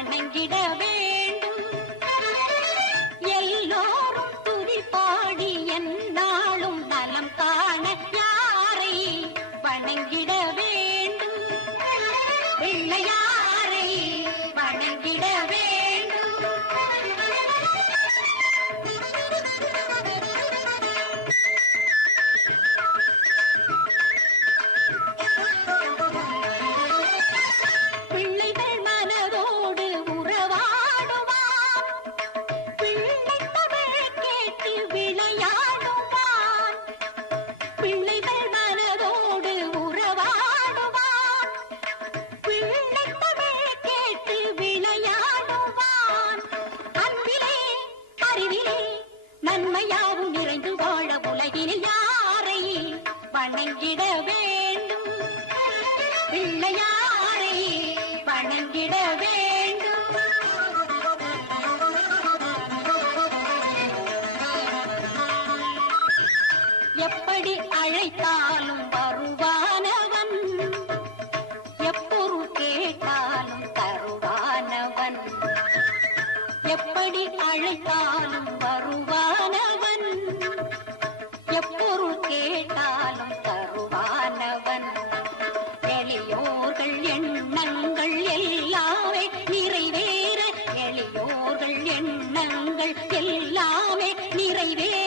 வணங்கிட வேண்டும். எல்லோரும் துதி பாடி எந்நாளும் நலம் காண யாரை வணங்கிட வேண்டும்? பிள்ளையாரை வணங்கிட வேண்டும். பிள்ளைகள் மனதோடு உறவாடுவான், பிள்ளை தமிழ் கேட்டு விளையாடுவான். பிள்ளைகள் மனதோடு உறவாடுவான், பிள்ளை தமிழ் கேட்டு விளையாடுவான். அன்பிலே அறிவிலே நன்மையாவும் நிறைந்து வாழ உலகினில் யாரை வணங்கிட வேண்டும்? பிள்ளையாரை வணங்கிட வேண்டும். எப்படி அழைத்தாலும் வருவானவன், எப்பொருள் கேட்டாலும் தருவானவன். எப்படி அழைத்தாலும் வருவானவன், எப்பொருள் கேட்டாலும் தருவானவன். எளியோர்கள் எண்ணங்கள் எல்லாமே நிறைவேற, எளியோர்கள் எண்ணங்கள் எல்லாமே நிறைவேற